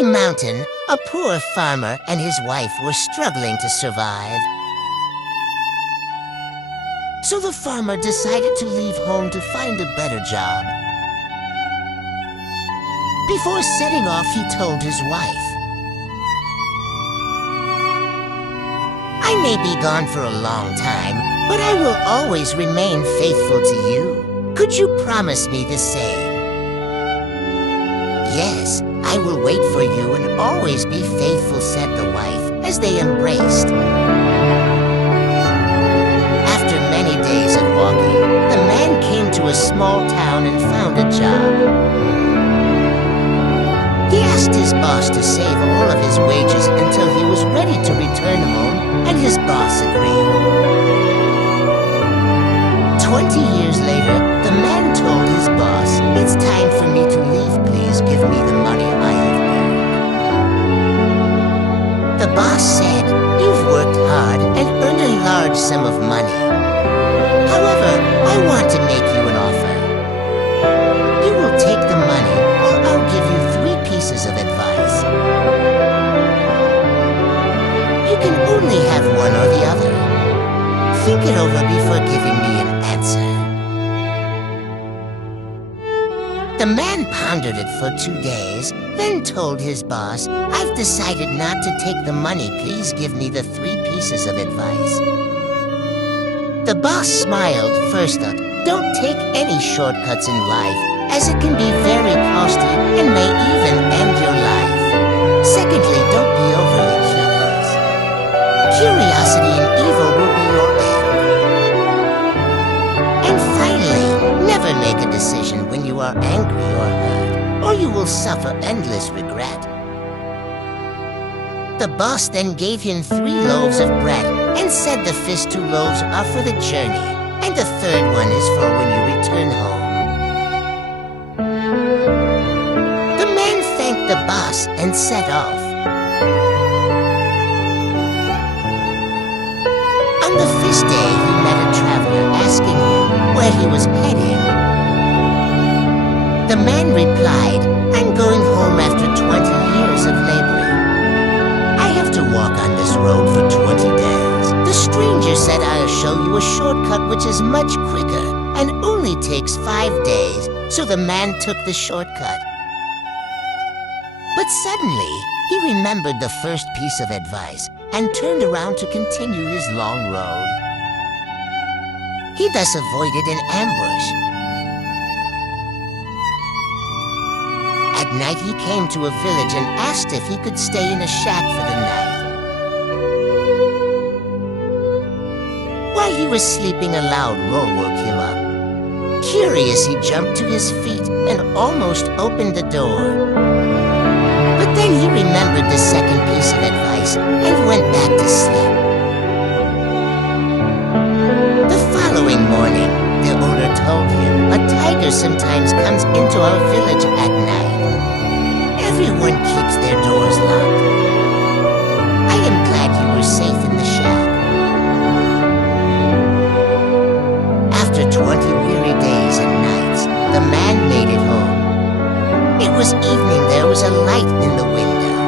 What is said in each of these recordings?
lonely mountain, a poor farmer and his wife were struggling to survive. So the farmer decided to leave home to find a better job. Before setting off, he told his wife, "I may be gone for a long time, but I will always remain faithful to you. Could you promise me the same?" "Yes, I will wait for you and always be faithful," said the wife, as they embraced. After many days of walking, the man came to a small town and found a job. He asked his boss to save all of his wages until he was ready to return home, and his boss agreed. 20 years later, the man told his boss, "It's time for me to leave. Please give me the money I have earned." The boss said, "You've worked hard and earned a large sum of money. However, I want to make you an offer. You will take the money, or I'll give you 3 pieces of advice. You can only have one or the other. Think it over before giving me an answer." The man pondered it for 2 days, then told his boss, "I've decided not to take the money. Please give me the 3 pieces of advice." The boss smiled. "First up, don't take any shortcuts in life, as it can be very costly and may even end your life. Secondly, don't be overly curious. Curiosity and evil will be your end. And finally, never make a decision when you are angry or hurt, or you will suffer endless regret." The boss then gave him 3 loaves of bread and said the first 2 loaves are for the journey, and the 3rd one is for when you return home. The man thanked the boss and set off. On the 5th day, he met a traveler asking him where he was heading. The man replied, "I'm going home after 20 years of laboring. I have to walk on this road for 20 days. The stranger said I'll show you a shortcut which is much quicker and only takes 5 days, so the man took the shortcut. But suddenly, he remembered the first piece of advice and turned around to continue his long road. He thus avoided an ambush. At night, he came to a village and asked if he could stay in a shack for the night. While he was sleeping, a loud roar woke him up. Curious, he jumped to his feet and almost opened the door. But then he remembered the second piece of advice and went back to sleep. The following morning, the owner told him a tiger sometimes comes into our village at night. Everyone keeps their doors locked. I am glad you were safe in the shack." After 20 weary days and nights, the man made it home. It was evening. There was a light in the window.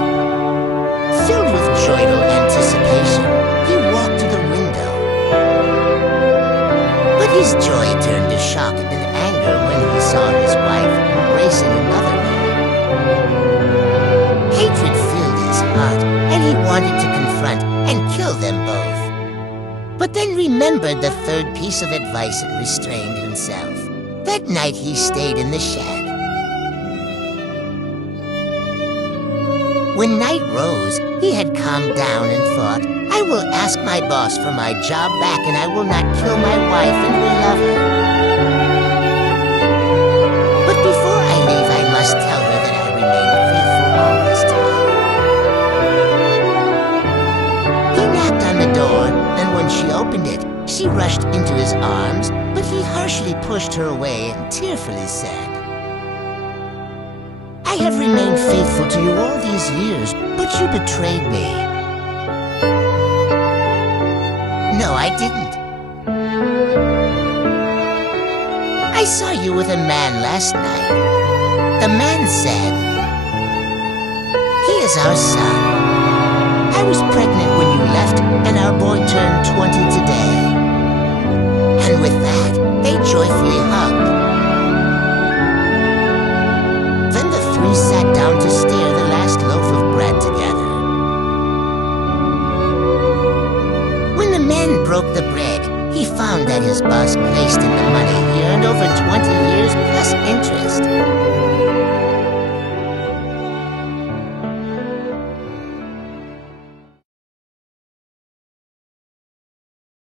Filled with joyful anticipation, he walked to the window. But his joy turned to shock and anger when he saw his wife embracing another man. Hatred filled his heart, and he wanted to confront and kill them both. But then remembered the 3rd piece of advice and restrained himself. That night he stayed in the shack. When night rose, he had calmed down and thought, "I will ask my boss for my job back, and I will not kill my wife and will love her. But before I leave, I must tell her that I remained faithful all this time." He knocked on the door, and when she opened it, she rushed into his arms, but he harshly pushed her away and tearfully said, "I have remained faithful to you all these years, but you betrayed me." "No, I didn't. I saw you with a man last night." The man said, "He is our son. I was pregnant when you left, and our boy turned 20 today. And with that, they joyfully hugged. Then the three sat down to steer the last loaf of bread together. When the man broke the bread, he found that his boss placed in the money he earned over 20 years plus interest.